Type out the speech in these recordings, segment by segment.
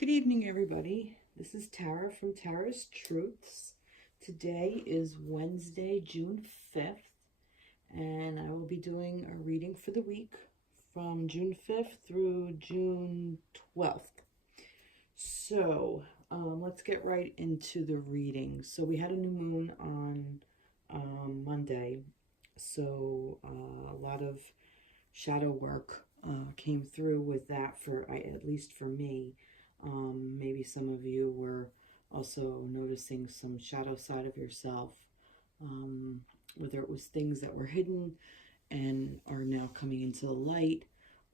Good evening, everybody. This is Tara from Tara's Truths. Today is Wednesday, June 5th, and I will be doing a reading for the week from June 5th through June 12th. So, let's get right into the reading. So, we had a new moon on Monday, so a lot of shadow work came through with that at least for me. Maybe some of you were also noticing some shadow side of yourself, whether it was things that were hidden and are now coming into the light,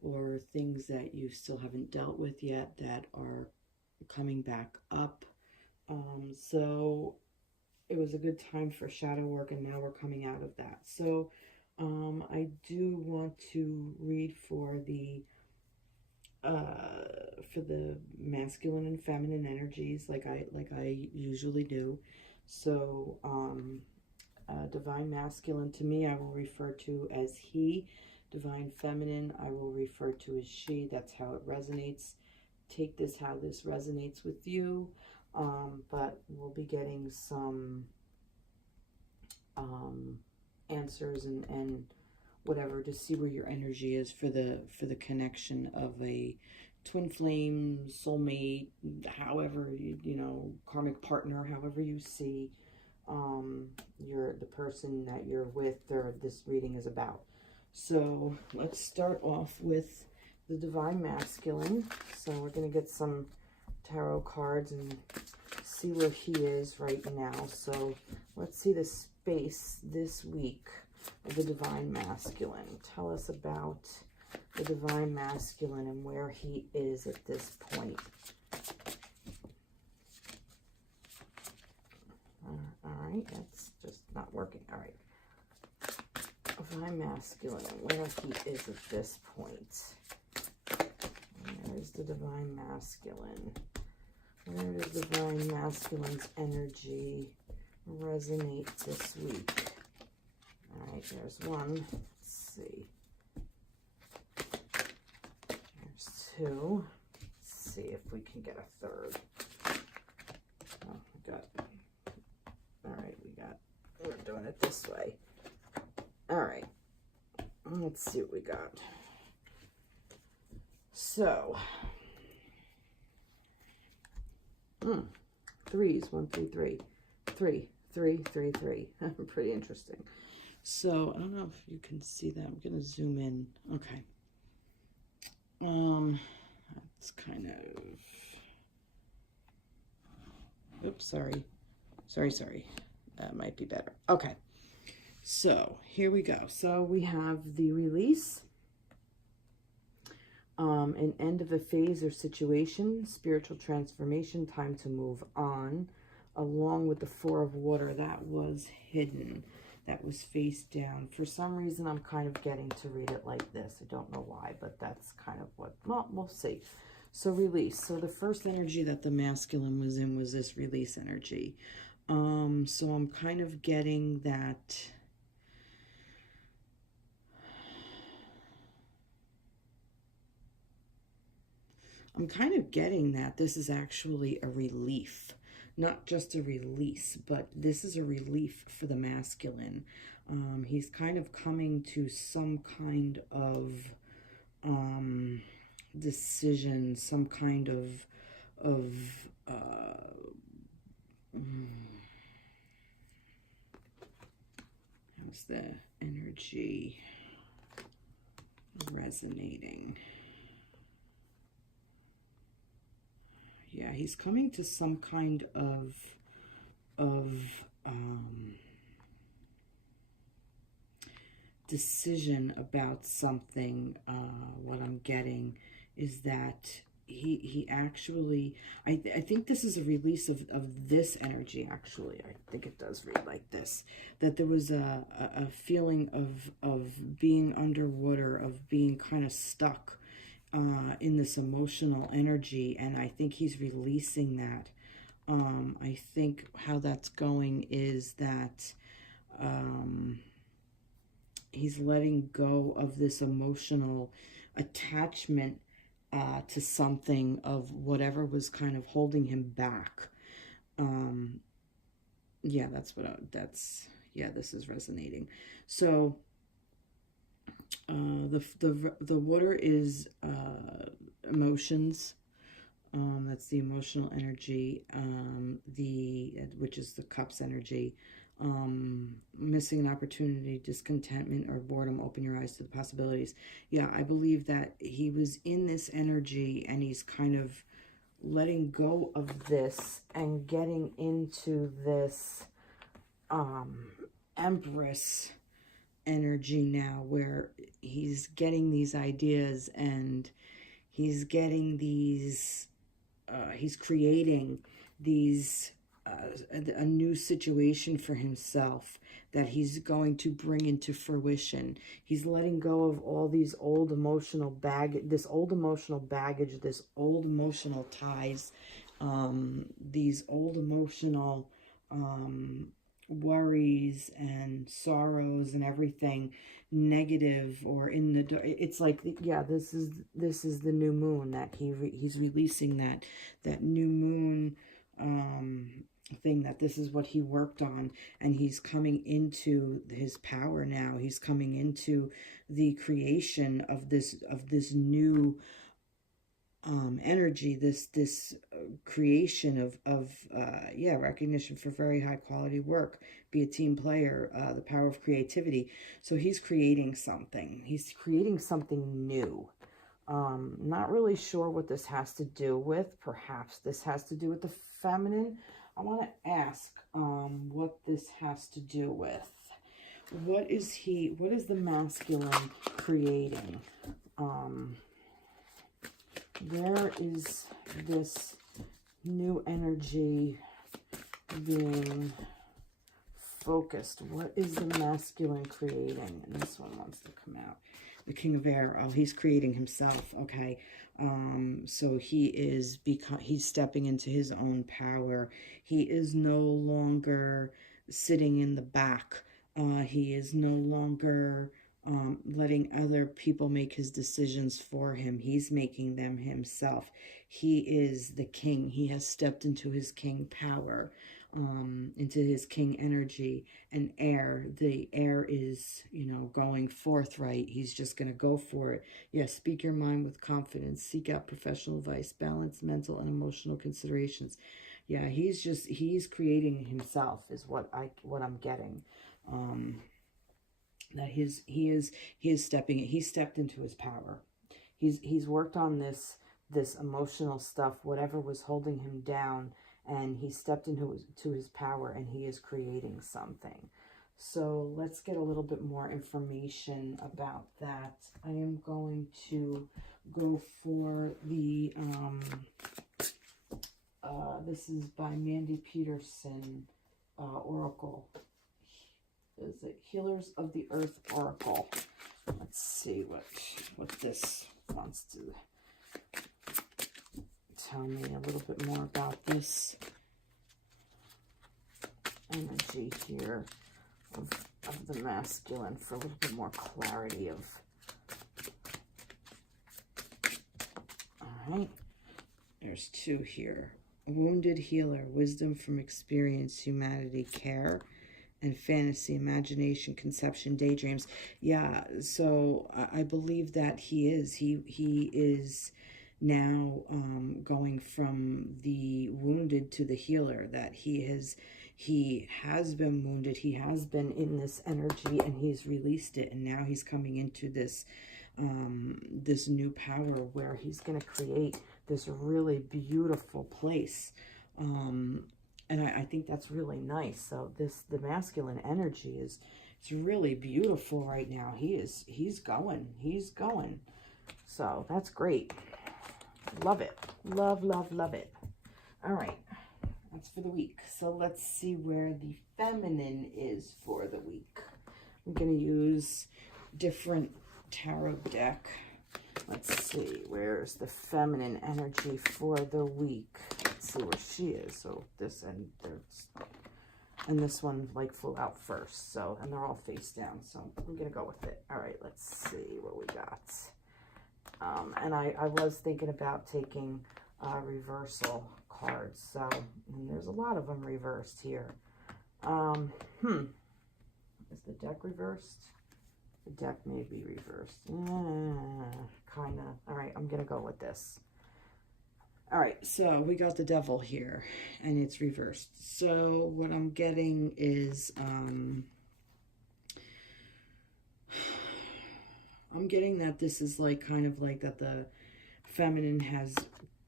or things that you still haven't dealt with yet that are coming back up. So it was a good time for shadow work, and now we're coming out of that. So I do want to read for the masculine and feminine energies, like I usually do. So divine masculine, to me, I will refer to as he. Divine feminine, I will refer to as she. That's how it resonates. Take this how this resonates with you. But we'll be getting some answers and whatever to see where your energy is for the connection of a twin flame, soulmate, however you know, karmic partner, however you see the person that you're with or this reading is about. So let's start off with the divine masculine. So we're going to get some tarot cards and see where he is right now. So let's see the space this week of the divine masculine. Tell us about the divine masculine and where he is at this point. All right, that's just not working. All right. Divine masculine and where he is at this point. And there's the divine masculine. Where does divine masculine's energy resonate this week? All right, there's one. Let's see. There's two. Let's see if we can get a third. Oh, we got. All right, we're doing it this way. All right. Let's see what we got. So, threes, 1, 3, 3. 3, 3, 3, 3. Pretty interesting. So, I don't know if you can see that. I'm going to zoom in. Okay. That's kind of... Oops, sorry. Sorry. That might be better. Okay. So, here we go. So, we have the release. An end of a phase or situation. Spiritual transformation. Time to move on. Along with the Four of Water, that was hidden. That was face down. For some reason, I'm kind of getting to read it like this. I don't know why, but that's kind of what, well, we'll see. So release. So the first energy that the masculine was in was this release energy. So I'm kind of getting that... I'm kind of getting that this is actually a relief. Not just a release, but this is a relief for the masculine. He's kind of coming to some kind of decision, some kind of how's the energy resonating? Yeah, he's coming to some kind of decision about something. What I'm getting is that he actually, I think this is a release of this energy, actually. I think it does read like this, that there was a feeling of being underwater, of being kind of stuck in this emotional energy, and I think he's releasing that. I think how that's going is that he's letting go of this emotional attachment to something of whatever was kind of holding him back. Yeah, yeah, this is resonating. So the water is emotions. That's the emotional energy, which is the cups energy. Missing an opportunity, discontentment, or boredom. Open your eyes to the possibilities. Yeah, I believe that he was in this energy and he's kind of letting go of this and getting into this Empress energy now, where he's getting these ideas and he's getting these he's creating these a new situation for himself that he's going to bring into fruition. He's letting go of all these old emotional baggage, this old emotional ties, these old emotional worries and sorrows and everything negative or in the, it's like, yeah, this is the new moon that he's releasing, that new moon thing, that this is what he worked on, and he's coming into his power now. He's coming into the creation of this new energy, this creation of yeah, recognition for very high quality work, be a team player, the power of creativity. So he's creating something. He's creating something new. Not really sure what this has to do with. Perhaps this has to do with the feminine. I want to ask what this has to do with. What is the masculine creating? Where is this new energy being focused? What is the masculine creating? And this one wants to come out. The King of Air. Oh, he's creating himself. Okay. So he's stepping into his own power. He is no longer sitting in the back. He is no longer letting other people make his decisions for him. He's making them himself. He is the king. He has stepped into his king power, into his king energy. And air, the air is, going forthright. He's just going to go for it. Yes, speak your mind with confidence. Seek out professional advice. Balance mental and emotional considerations. Yeah, he's creating himself is what I'm getting. That he stepped into his power. He's worked on this emotional stuff, whatever was holding him down, and he stepped into his power, and he is creating something. So let's get a little bit more information about that. I am going to go for the this is by Mandy Peterson, Oracle. Is it Healers of the Earth Oracle? Let's see what this wants to tell me a little bit more about this energy here of the masculine, for a little bit more clarity of. All right, there's two here. Wounded healer, wisdom from experience, humanity, care, and fantasy, imagination, conception, daydreams. Yeah, so I believe that he is now going from the wounded to the healer, that he has been wounded, he has been in this energy, and he's released it, and now he's coming into this this new power where he's going to create this really beautiful place. And I think that's really nice. So the masculine energy it's really beautiful right now. He's going. So that's great. Love it. Love it. All right. That's for the week. So let's see where the feminine is for the week. I'm going to use different tarot deck. Let's see, where's the feminine energy for the week? Let's see where she is. So this and this one like flew out first. So, and they're all face down. So I'm going to go with it. All right, let's see what we got. And I was thinking about taking reversal cards. So, and there's a lot of them reversed here. Is the deck reversed? The deck may be reversed. Kind of. All right, I'm going to go with this. All right, so we got the devil here, and it's reversed. So what I'm getting is, I'm getting that this is like kind of like that the feminine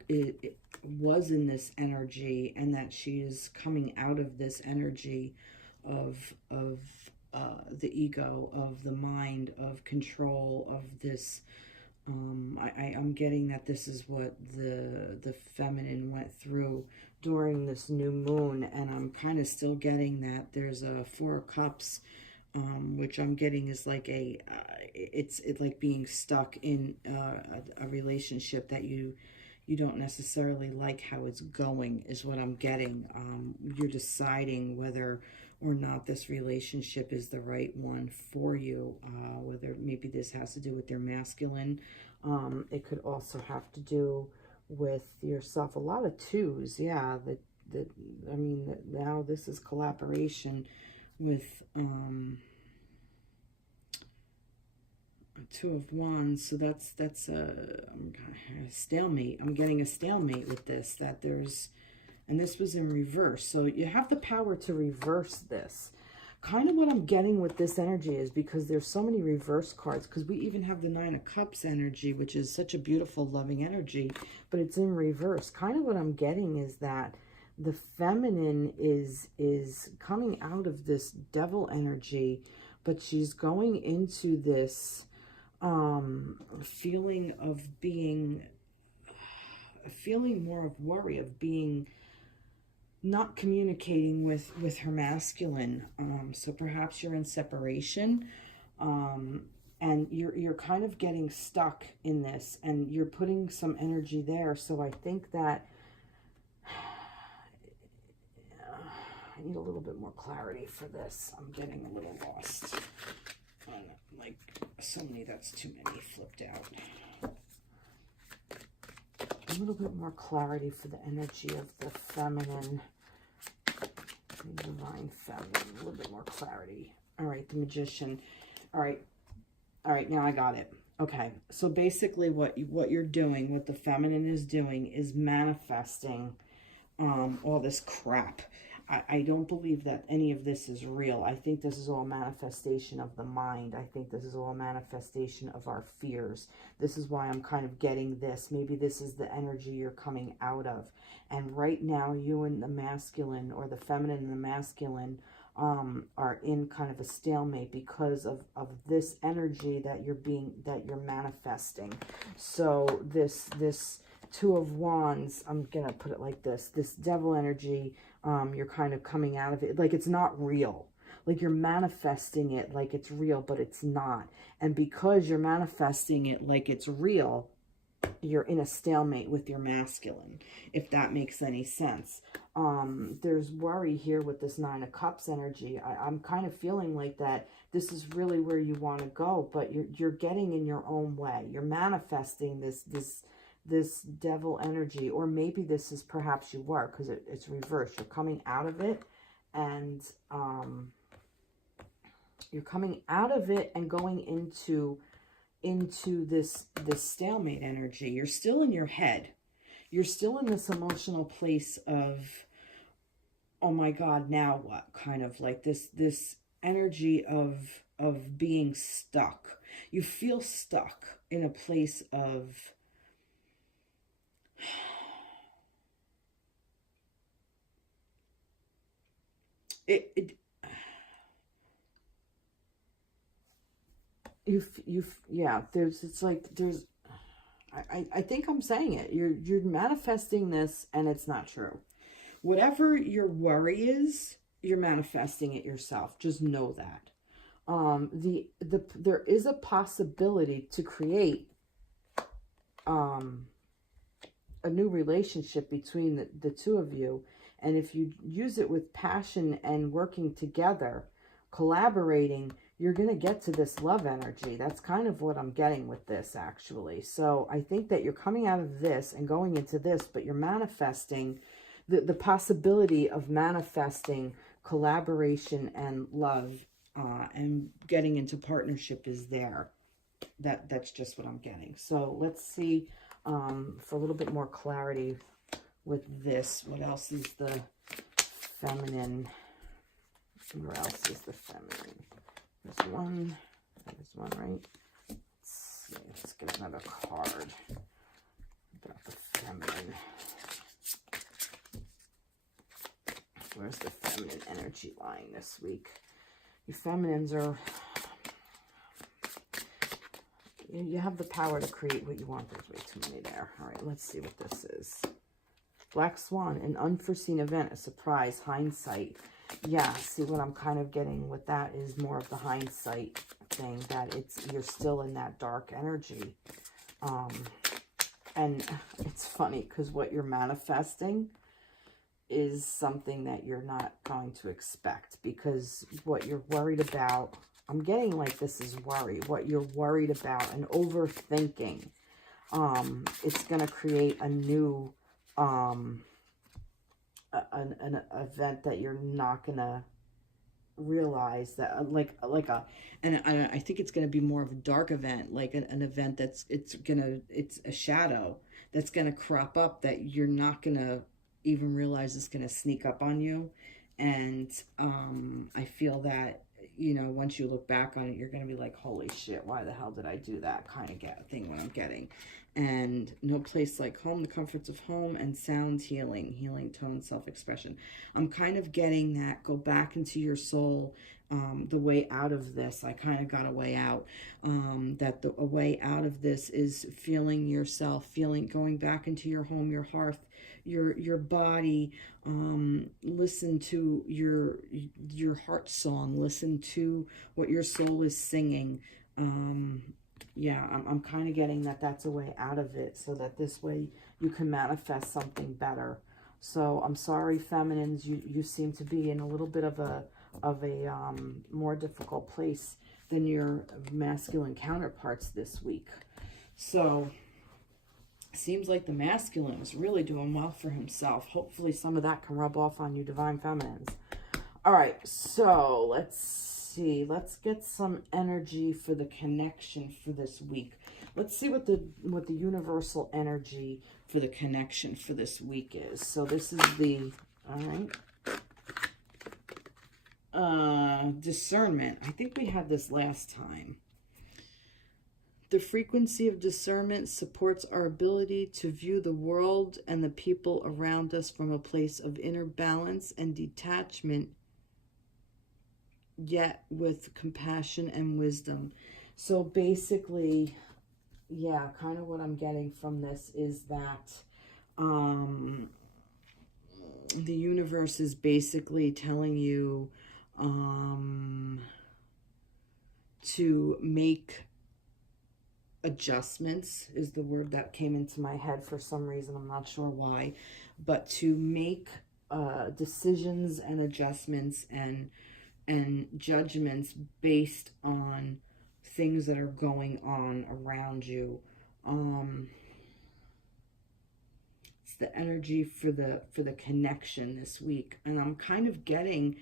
it was in this energy, and that she is coming out of this energy of the ego, of the mind, of control, of this. I'm getting that this is what the feminine went through during this new moon, and I'm kind of still getting that there's a Four of Cups, which I'm getting is like it's like being stuck in a relationship that you don't necessarily like how it's going, is what I'm getting. You're deciding whether or not this relationship is the right one for you, whether maybe this has to do with your masculine. It could also have to do with yourself. A lot of twos, yeah. I mean, now this is collaboration with Two of Wands, so that's a stalemate. I'm getting a stalemate with this, that there's, and this was in reverse, so you have the power to reverse this. Kind of what I'm getting with this energy is, because there's so many reverse cards, because we even have the Nine of Cups energy, which is such a beautiful, loving energy, but it's in reverse. Kind of what I'm getting is that the feminine is coming out of this devil energy, but she's going into this feeling of being, feeling more of worry, of being not communicating with her masculine. So perhaps you're in separation, and you're kind of getting stuck in this, and you're putting some energy there. So I think that I need a little bit more clarity for this. I'm getting a little lost. Like so many, that's too many flipped out. A little bit more clarity for the energy of the feminine, divine feminine. A little bit more clarity. All right, the Magician. All right, now I got it. Okay, so basically what you're doing, what the feminine is doing, is manifesting all this crap. I don't believe that any of this is real. I think this is all manifestation of the mind. I think this is all manifestation of our fears. This is why I'm kind of getting this. Maybe this is the energy you're coming out of. And right now, you and the masculine, or the feminine and the masculine, are in kind of a stalemate because of this energy that you're manifesting. So this Two of Wands, I'm gonna put it like this devil energy, you're kind of coming out of it like it's not real, like you're manifesting it like it's real, but it's not. And because you're manifesting it like it's real, you're in a stalemate with your masculine, if that makes any sense. There's worry here with this Nine of Cups energy. I'm kind of feeling like that this is really where you want to go, but you're getting in your own way. You're manifesting this devil energy, or maybe this is perhaps you were, because it's reversed. You're coming out of it, and you're coming out of it and going into this stalemate energy. You're still in your head. You're still in this emotional place of, oh my God, now what? Kind of like this energy of being stuck. You feel stuck in a place of yeah, I think I'm saying it. You're manifesting this, and it's not true. Whatever your worry is, you're manifesting it yourself. Just know that. There is a possibility to create a new relationship between the two of you, and if you use it with passion and working together, collaborating, you're going to get to this love energy. That's kind of what I'm getting with this, actually. So I think that you're coming out of this and going into this, but you're manifesting the possibility of manifesting collaboration and love and getting into partnership is there. That's just what I'm getting. So let's see for a little bit more clarity with this. What else is the feminine? Where else is the feminine? There's one, right? Let's get another card about the feminine. Where's the feminine energy lying this week? You feminines are, you have the power to create what you want. There's way too many there. All right, let's see what this is. Black Swan, an unforeseen event, a surprise, hindsight. Yeah, see what I'm kind of getting with that is more of the hindsight thing, that you're still in that dark energy. And it's funny because what you're manifesting is something that you're not going to expect, because what you're worried about, I'm getting like this is worry, what you're worried about and overthinking, it's going to create a new an event that you're not gonna realize, that and I think it's gonna be more of a dark event, like an event that's it's a shadow that's gonna crop up that you're not gonna even realize is gonna sneak up on you. And I feel that, you know, once you look back on it, you're gonna be like, holy shit, why the hell did I do that, kind of thing what I'm getting. And no place like home, the comforts of home, and sound healing tone, self-expression. I'm kind of getting that, go back into your soul, the way out of this. I kind of got a way out, that a way out of this is feeling yourself, going back into your home, your hearth, your body. Listen to your heart song, listen to what your soul is singing. Yeah, I'm kind of getting that that's a way out of it, so that this way you can manifest something better. So I'm sorry, feminines, you seem to be in a little bit of a more difficult place than your masculine counterparts this week. So seems like the masculine is really doing well for himself. Hopefully some of that can rub off on you, divine feminines. All right, so let's see. Let's get some energy for the connection for this week. Let's see what the universal energy for the connection for this week is. So this is the, all right, discernment. I think we had this last time. The frequency of discernment supports our ability to view the world and the people around us from a place of inner balance and detachment, yet with compassion and wisdom. So basically, yeah, kind of what I'm getting from this is that the universe is basically telling you to make adjustments, is the word that came into my head for some reason. I'm not sure why, but to make decisions and adjustments and judgments based on things that are going on around you. It's the energy for the connection this week, and I'm kind of getting,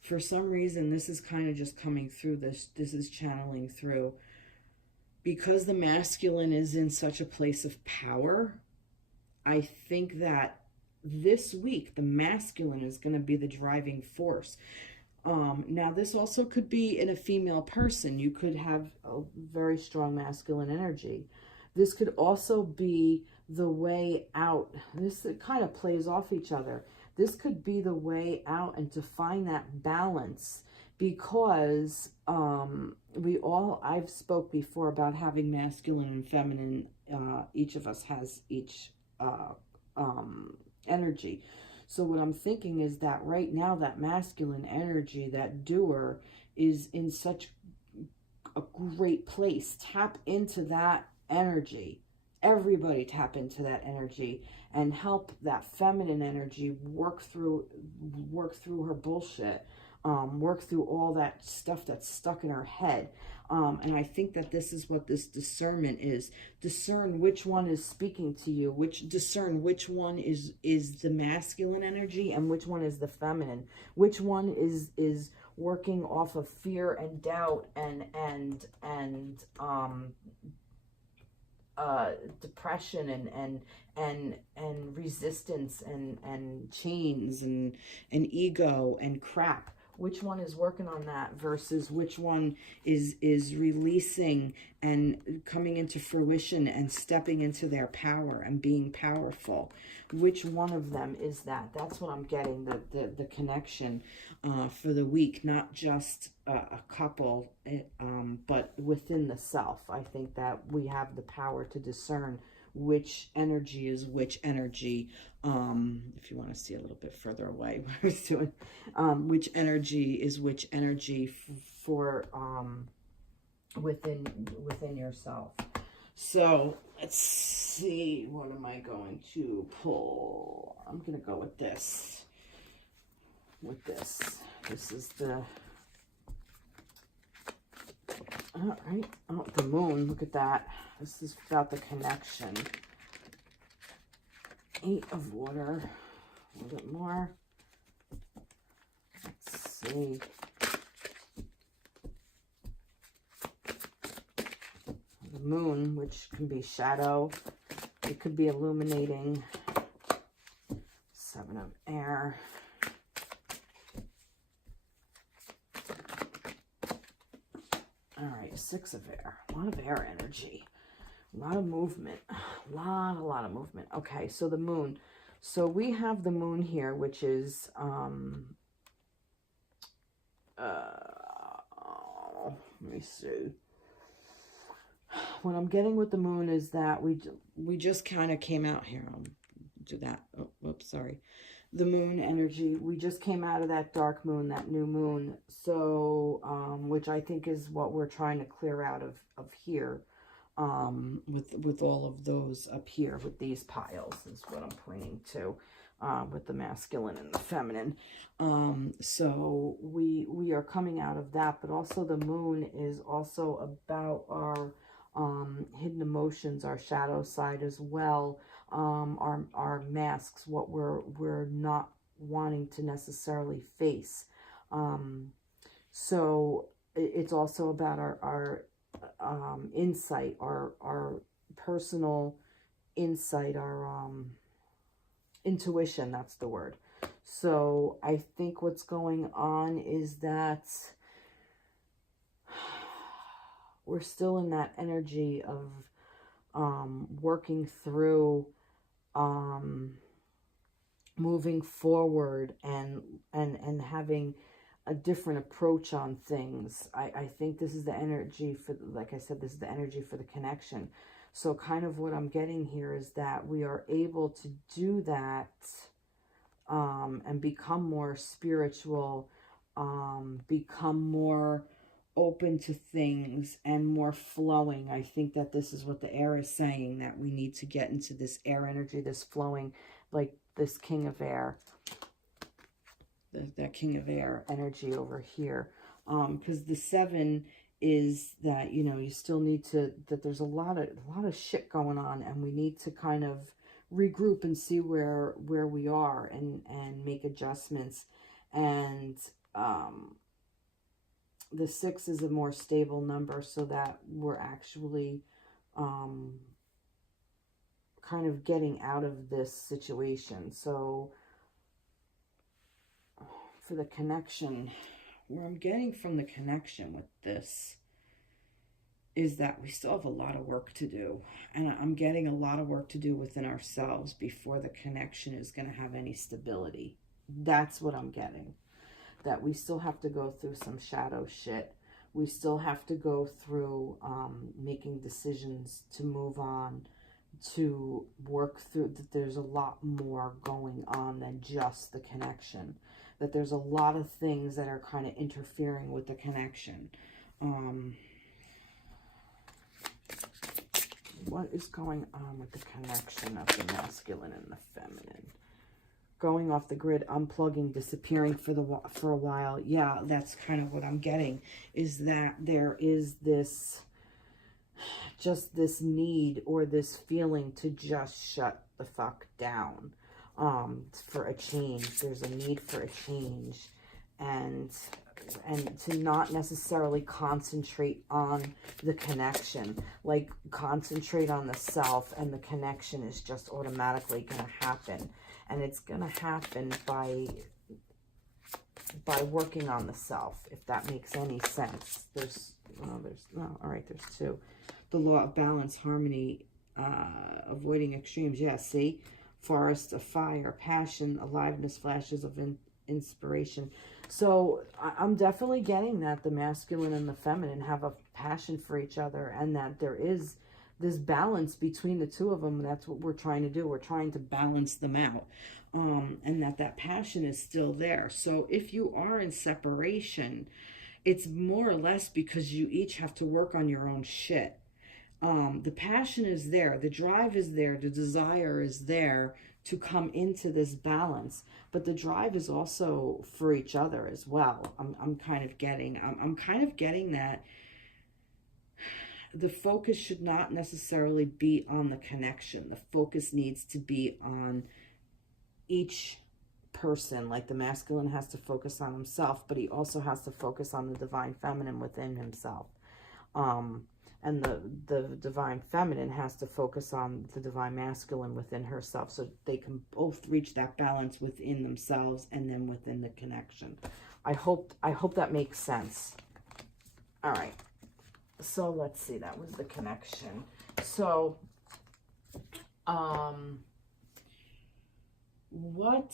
for some reason, this is kind of just coming through. This is channeling through, because the masculine is in such a place of power. I think that this week the masculine is going to be the driving force. Now, this also could be in a female person. You could have a very strong masculine energy. This could also be the way out. This kind of plays off each other. This could be the way out, and to find that balance, because I've spoke before about having masculine and feminine. Each of us has each energy. So what I'm thinking is that right now, that masculine energy, that doer, is in such a great place. Tap into that energy. Everybody tap into that energy and help that feminine energy work through her bullshit. work through all that stuff that's stuck in our head. And I think that this is what this discernment is. Discern which one is speaking to you, discern which one is the masculine energy and which one is the feminine. Which one is working off of fear and doubt and depression and resistance and chains and ego and crap. Which one is working on that versus which one is releasing and coming into fruition and stepping into their power and being powerful? Which one of them is that? That's what I'm getting, the connection for the week, not just a couple, but within the self. I think that we have the power to discern which energy is which energy. If you want to see a little bit further away what I was doing, which energy is which energy for within yourself. So let's see, what am I going to pull? I'm going to go with this. This is the, all right, oh, the moon, look at that. This is about the connection. 8 of water, a little bit more. Let's see. The moon, which can be shadow, it could be illuminating. 7 of air. All right, 6 of air. A lot of air energy. A lot of movement. A lot of movement. Okay, so the moon. So we have the moon here, which is let me see. What I'm getting with the moon is that we just kind of came out here. I'll do that. Oh, whoops, sorry. The moon energy, we just came out of that dark moon, that new moon. So, which I think is what we're trying to clear out of here, with all of those up here, with these piles is what I'm pointing to, with the masculine and the feminine. So we are coming out of that, but also the moon is also about our hidden emotions, our shadow side as well. Our masks, what we're not wanting to necessarily face. So it's also about our insight, our personal insight, our intuition, that's the word. So I think what's going on is that we're still in that energy of working through, moving forward and having a different approach on things. I think this is the energy for, like I said, this is the energy for the connection. So kind of what I'm getting here is that we are able to do that, and become more spiritual, become more open to things and more flowing. I think that this is what the air is saying, that we need to get into this air energy, this flowing, like this king of air, that king of air energy over here. Because the 7 is that, you know, you still need to, that there's a lot of shit going on, and we need to kind of regroup and see where we are and make adjustments. And the 6 is a more stable number, so that we're actually kind of getting out of this situation. So for the connection, where I'm getting from the connection with this is that we still have a lot of work to do. And I'm getting a lot of work to do within ourselves before the connection is going to have any stability. That's what I'm getting. That we still have to go through some shadow shit. We still have to go through making decisions to move on, to work through, that there's a lot more going on than just the connection. That there's a lot of things that are kind of interfering with the connection. What is going on with the connection of the masculine and the feminine? going off the grid, unplugging, disappearing for a while. Yeah, that's kind of what I'm getting, is that there is this, just this need or this feeling to just shut the fuck down, for a change. There's a need for a change, and to not necessarily concentrate on the connection, like concentrate on the self, and the connection is just automatically going to happen. And it's going to happen by working on the self, if that makes any sense. There's two. The law of balance, harmony, avoiding extremes. Yeah, see? Forest of fire, passion, aliveness, flashes of inspiration. So I'm definitely getting that the masculine and the feminine have a passion for each other, and that there is this balance between the two of them. That's what we're trying to do. We're trying to balance them out, and that passion is still there. So if you are in separation, it's more or less because you each have to work on your own shit. The passion is there, the drive is there, the desire is there to come into this balance, but the drive is also for each other as well. I'm kind of getting that the focus should not necessarily be on the connection. The focus needs to be on each person. Like the masculine has to focus on himself, but he also has to focus on the divine feminine within himself. And the divine feminine has to focus on the divine masculine within herself, so they can both reach that balance within themselves and then within the connection. I hope that makes sense. All right. So let's see. That was the connection. So, what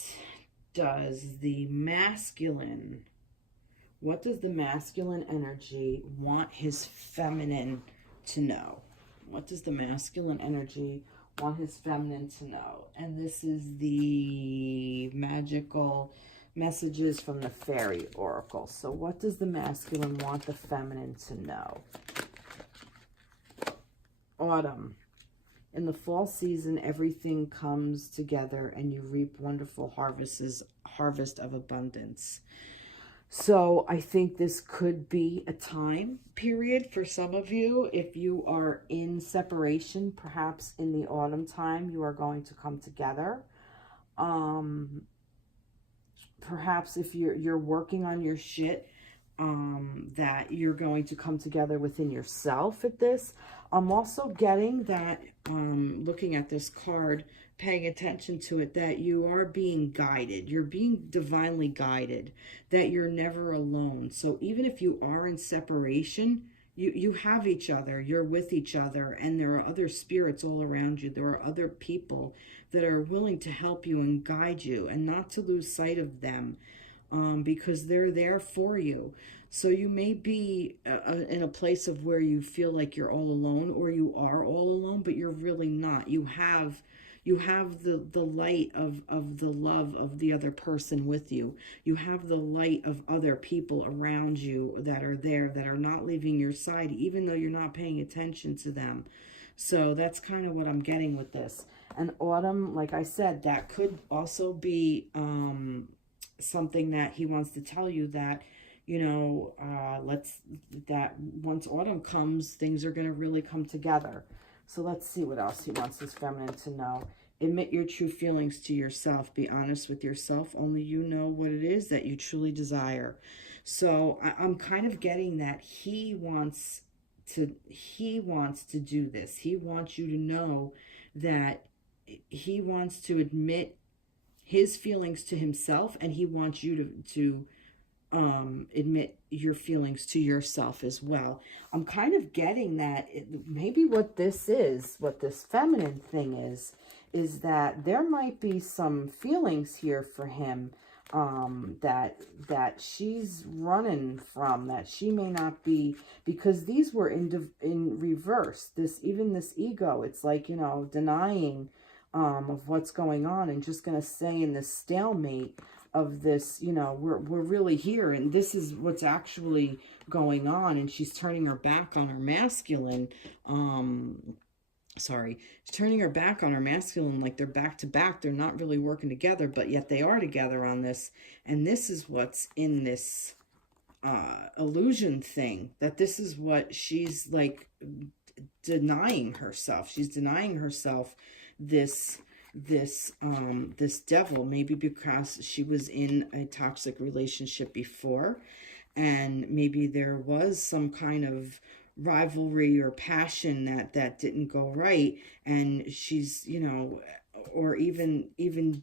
does the masculine energy want his feminine to know? What does the masculine energy want his feminine to know? And this is the magical messages from the fairy oracle. So what does the masculine want the feminine to know? Autumn. In the fall season, everything comes together and you reap wonderful harvest of abundance. So I think this could be a time period for some of you. If you are in separation, perhaps in the autumn time, you are going to come together. Perhaps if you're working on your shit, that you're going to come together within yourself at this. I'm also getting that, looking at this card, paying attention to it, that you are being guided. You're being divinely guided, that you're never alone. So even if you are in separation, you have each other, you're with each other, and there are other spirits all around you. There are other people that are willing to help you and guide you, and not to lose sight of them, because they're there for you. So you may be in a place of where you feel like you're all alone, or you are all alone, but you're really not. You have the light of the love of the other person with you. You have the light of other people around you that are there, that are not leaving your side, even though you're not paying attention to them. So that's kind of what I'm getting with this. And autumn, like I said, that could also be something that he wants to tell you, that, you know, that once autumn comes, things are going to really come together. So let's see what else he wants his feminine to know. Admit your true feelings to yourself. Be honest with yourself. Only you know what it is that you truly desire. So I'm kind of getting that he wants to do this. He wants you to know that he wants to admit his feelings to himself, and he wants you to admit your feelings to yourself as well. I'm kind of getting that maybe what this feminine thing is that there might be some feelings here for him, that she's running from, that she may not be, because these were in reverse. This ego, it's like, you know, denying of what's going on, and just going to stay in this stalemate of this, you know, we're really here, and this is what's actually going on, and she's turning her back on her masculine, sorry, she's turning her back on her masculine, like they're back to back. They're not really working together, but yet they are together on this. And this is what's in this illusion thing, that this is what she's like denying herself. She's denying herself this devil, maybe because she was in a toxic relationship before, and maybe there was some kind of rivalry or passion that didn't go right, and she's, you know, or even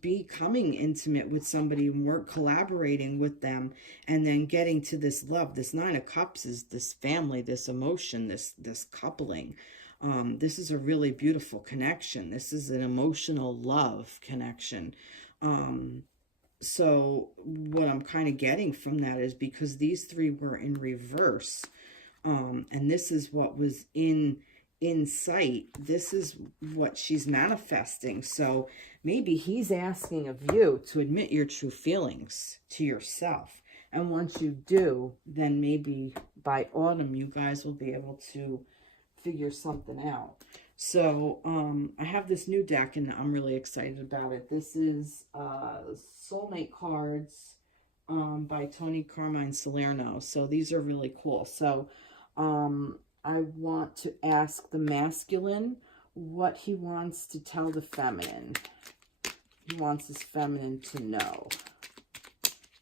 becoming intimate with somebody and work collaborating with them, and then getting to this love. This Nine of Cups is this family, this emotion, this coupling. This is a really beautiful connection. This is an emotional love connection. So what I'm kind of getting from that is, because these three were in reverse, and this is what was in sight, this is what she's manifesting. So maybe he's asking of you to admit your true feelings to yourself. And once you do, then maybe by autumn, you guys will be able to figure something out. So I have this new deck, and I'm really excited about it. This is Soulmate Cards by Tony Carmine Salerno. So these are really cool. So I want to ask the masculine what he wants to tell the feminine. He wants his feminine to know.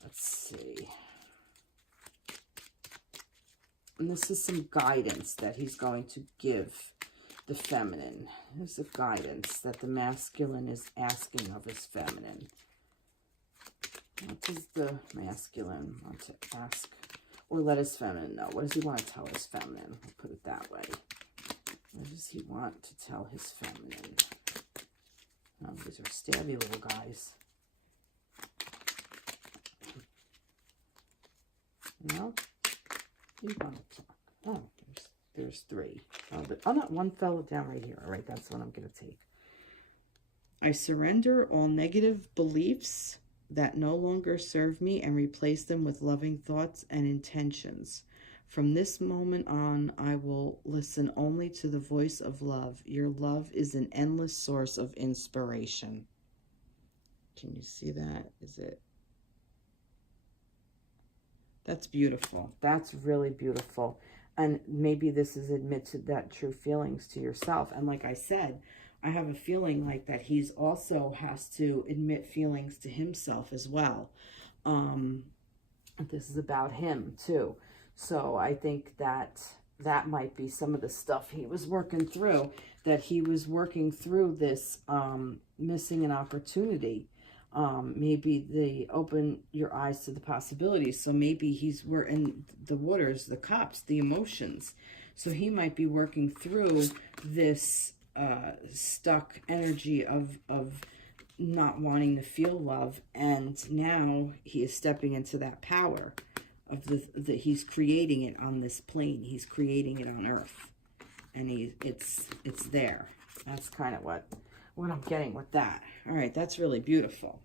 Let's see. And this is some guidance that he's going to give the feminine. Here's the guidance that the masculine is asking of his feminine. What does the masculine want to ask or let his feminine know? What does he want to tell his feminine? I'll put it that way. What does he want to tell his feminine? Oh, these are stabby little guys. No? You want to talk. Oh, there's three. Oh, no, one fell down right here. All right, that's what I'm going to take. I surrender all negative beliefs that no longer serve me and replace them with loving thoughts and intentions. From this moment on, I will listen only to the voice of love. Your love is an endless source of inspiration. Can you see that? Is it? That's beautiful. That's really beautiful. And maybe this is admit to that true feelings to yourself. And like I said, I have a feeling like that he's also has to admit feelings to himself as well. This is about him too. So I think that that might be some of the stuff he was working through, that he was working through this missing an opportunity. Maybe they open your eyes to the possibilities. So maybe we're in the waters, the cups, the emotions. So he might be working through this stuck energy of not wanting to feel love, and now he is stepping into that power of the he's creating it on this plane. He's creating it on Earth, and it's there. That's kind of what I'm getting with that. All right, that's really beautiful.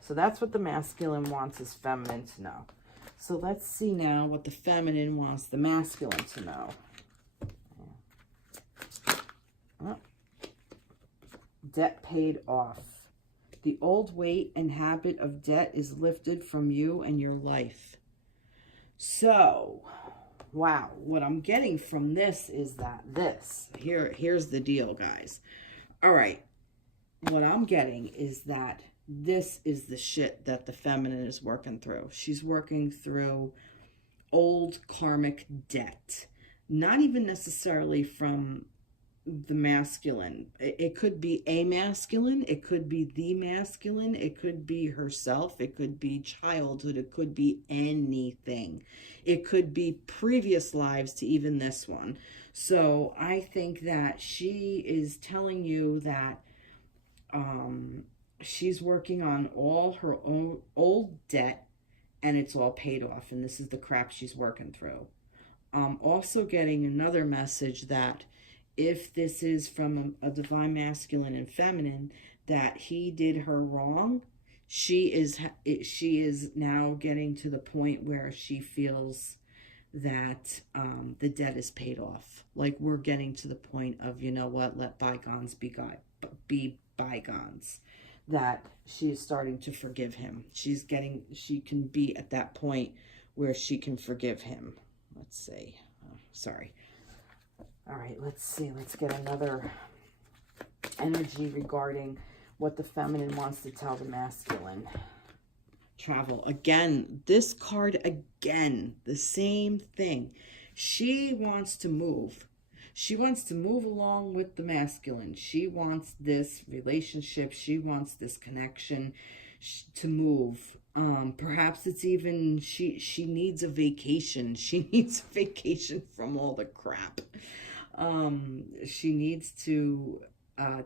So that's what the masculine wants his feminine to know. So let's see now what the feminine wants the masculine to know. Oh. Debt paid off. The old weight and habit of debt is lifted from you and your life. So, wow, what I'm getting from this is that here's the deal, guys. All right, what I'm getting is that this is the shit that the feminine is working through. She's working through old karmic debt. Not even necessarily from the masculine. It could be a masculine. It could be the masculine. It could be herself. It could be childhood. It could be anything. It could be previous lives to even this one. So I think that she is telling you that she's working on all her own old debt, and it's all paid off, and this is the crap she's working through. Also getting another message that if this is from a divine masculine and feminine, that he did her wrong, she is now getting to the point where she feels that the debt is paid off. Like, we're getting to the point of, you know what, let bygones be bygones. That she is starting to forgive him. She can be at that point where she can forgive him. Let's see. Oh, sorry. All right, let's see. Let's get another energy regarding what the feminine wants to tell the masculine. Travel. Again, this card again, the same thing. She wants to move. She wants to move along with the masculine. She wants this relationship. She wants this connection to move. Perhaps it's even she needs a vacation. She needs a vacation from all the crap. She needs to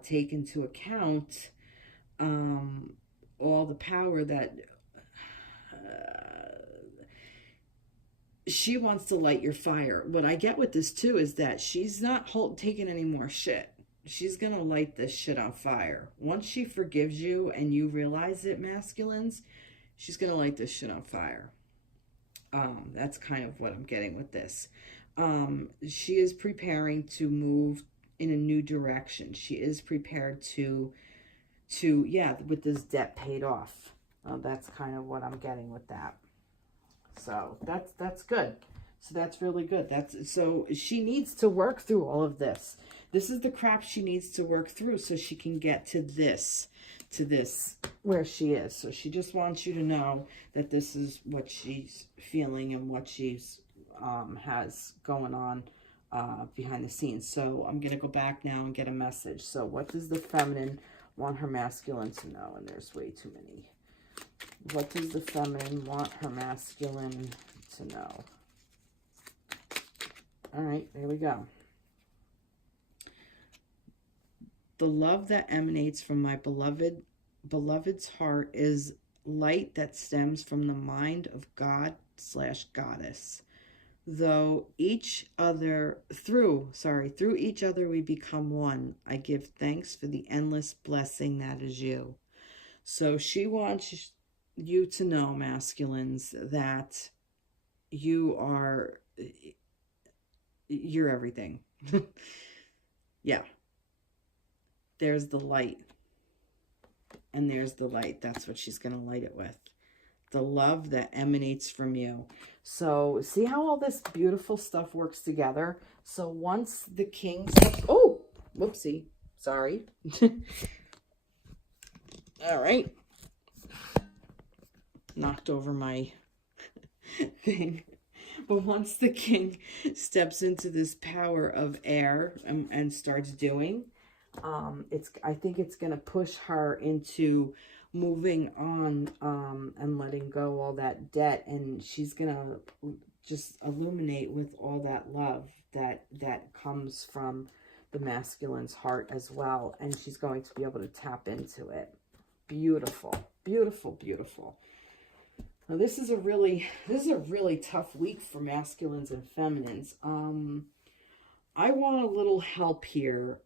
take into account all the power that she wants to light your fire. What I get with this too is that she's not taking any more shit. She's going to light this shit on fire. Once she forgives you and you realize it, masculines, she's going to light this shit on fire. That's kind of what I'm getting with this. She is preparing to move in a new direction. She is prepared to yeah, with this debt paid off. That's kind of what I'm getting with that. So that's good. So that's really good. So she needs to work through all of this. This is the crap she needs to work through so she can get to this where she is. So she just wants you to know that this is what she's feeling and what she's has going on behind the scenes. So I'm going to go back now and get a message. So what does the feminine want her masculine to know? And there's way too many. What does the feminine want her masculine to know? All right, there we go. The love that emanates from my beloved's heart is light that stems from the mind of God/goddess. Through each other we become one. I give thanks for the endless blessing that is you. So she wants you to know, masculines, that you're everything. Yeah. There's the light. And there's the light. That's what she's going to light it with. The love that emanates from you. So see how all this beautiful stuff works together? So once the king steps... Oh, whoopsie. Sorry. All right. Knocked over my thing. But once the king steps into this power of air and starts doing, I think it's going to push her into moving on and letting go all that debt, and she's going to just illuminate with all that love that comes from the masculine's heart as well, and she's going to be able to tap into it. Beautiful, beautiful, beautiful. Now this is a really tough week for masculines and feminines. I want a little help here.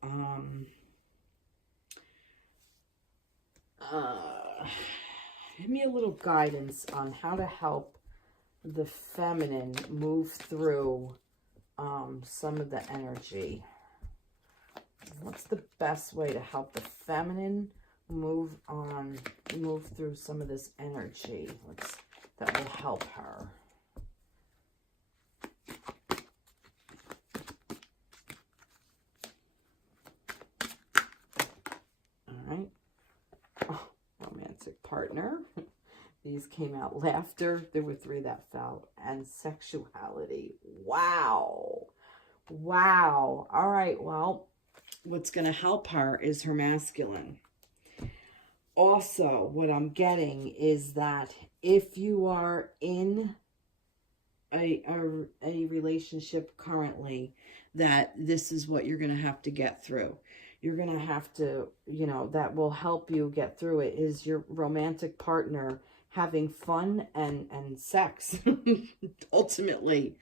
Give me a little guidance on how to help the feminine move through some of the energy. What's the best way to help the feminine move through some of this energy that will help her? All right. Oh, romantic partner. These came out. Laughter. There were 3 that fell. And sexuality. Wow. Wow. All right. Well, what's going to help her is her masculine. Also, what I'm getting is that if you are in a relationship currently, that this is what you're going to have to get through. You're going to have to, that will help you get through it, is your romantic partner having fun and sex, ultimately.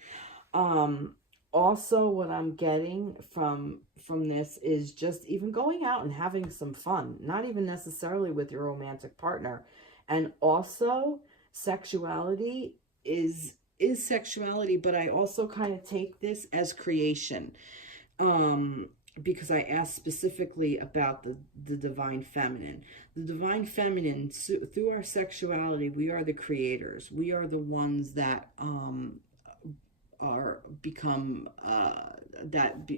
Also, what I'm getting from this is just even going out and having some fun, not even necessarily with your romantic partner. And also, sexuality is is sexuality, but I also kind of take this as creation. Because I asked specifically about the divine feminine. The divine feminine, through our sexuality, we are the creators. We are the ones that are become that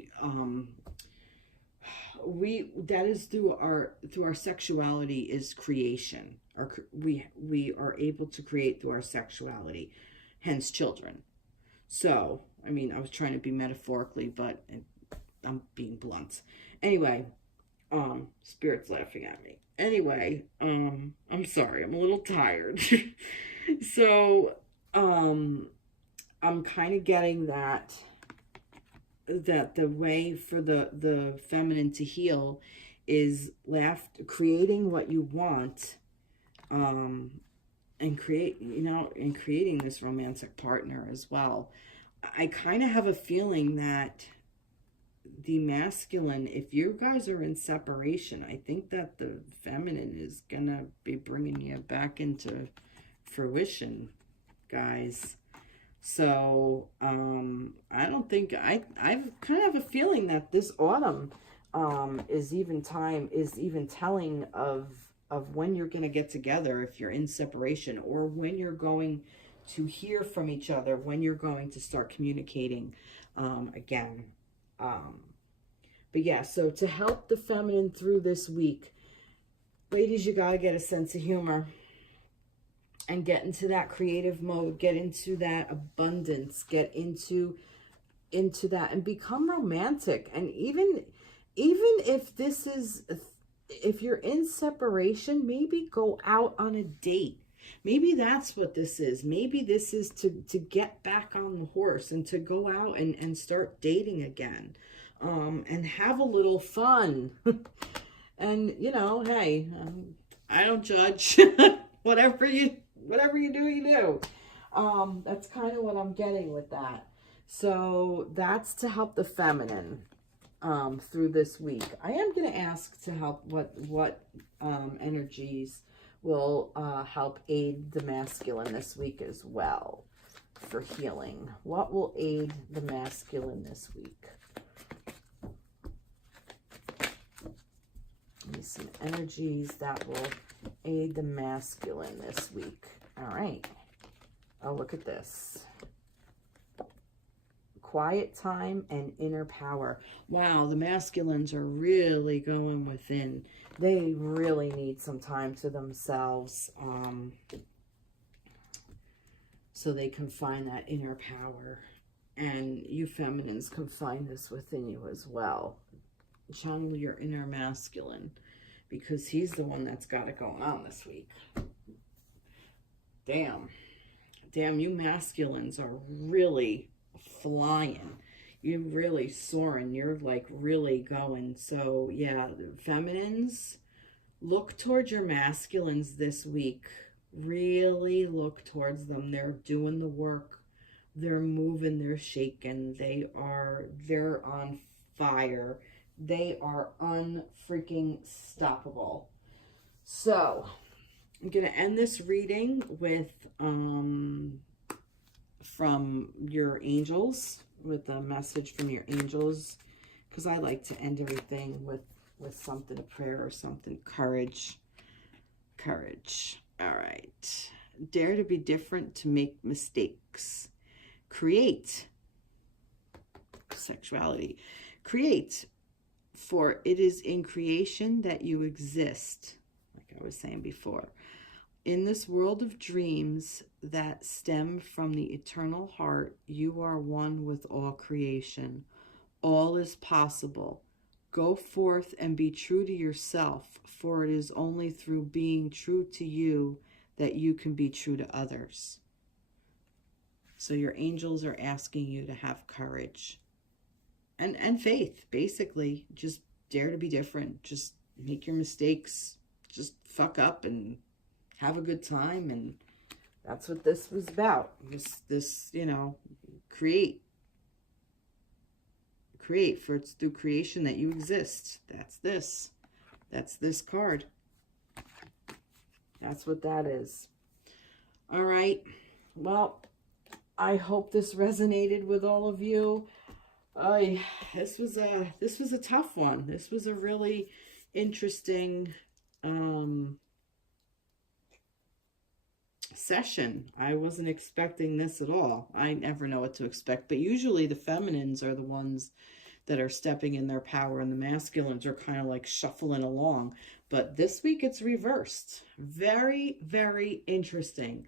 is through our sexuality is creation. We are able to create through our sexuality, hence children. So I mean, I was trying to be metaphorically, but I'm being blunt. Anyway, Spirit's laughing at me. Anyway, I'm sorry, I'm a little tired. So, I'm kind of getting that the way for the feminine to heal is creating what you want, and creating this romantic partner as well. I kind of have a feeling that the masculine, if you guys are in separation, I think that the feminine is gonna be bringing you back into fruition, guys. So I don't think I've kind of have a feeling that this autumn is even telling of when you're gonna get together if you're in separation, or when you're going to hear from each other, when you're going to start communicating again. But yeah, so to help the feminine through this week, ladies, you got to get a sense of humor and get into that creative mode, get into that abundance, get into that and become romantic. And even if if you're in separation, maybe go out on a date. Maybe that's what this is. Maybe this is to get back on the horse and to go out and start dating again. And have a little fun. And, hey, I don't judge. Whatever you do, you do. That's kind of what I'm getting with that. So that's to help the feminine through this week. I am going to ask to help what energies will help aid the masculine this week as well for healing. What will aid the masculine this week? Some energies that will aid the masculine this week. All right. Oh, look at this. Quiet time and inner power. Wow, the masculines are really going within. They really need some time to themselves, so they can find that inner power. And you feminines can find this within you as well. Channel your inner masculine, because he's the one that's got it going on this week. Damn, you masculines are really flying. You're really soaring. You're like really going. So yeah, feminines, look towards your masculines this week. Really look towards them. They're doing the work. They're moving. They're shaking. They're on fire. They are unfreaking stoppable. So I'm going to end this reading with from your angels, with a message from your angels, because I like to end everything with something, a prayer or something. Courage. All right. Dare to be different, to make mistakes. Create. Sexuality. Create. For it is in creation that you exist, like I was saying before. In this world of dreams that stem from the eternal heart, you are one with all creation. All is possible. Go forth and be true to yourself, for it is only through being true to you that you can be true to others. So your angels are asking you to have courage. And faith, basically. Just dare to be different. Just make your mistakes. Just fuck up and have a good time. And that's what this was about. This, create. Create, for it's through creation that you exist. That's this. That's this card. That's what that is. All right. Well, I hope this resonated with all of you. This was a tough one. This was a really interesting session. I wasn't expecting this at all. I never know what to expect, but usually the feminines are the ones that are stepping in their power and the masculines are kind of like shuffling along. But this week it's reversed. Very, very interesting.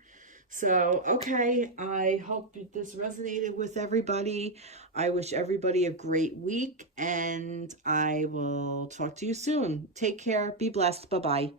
So, okay, I hope this resonated with everybody. I wish everybody a great week, and I will talk to you soon. Take care. Be blessed. Bye-bye.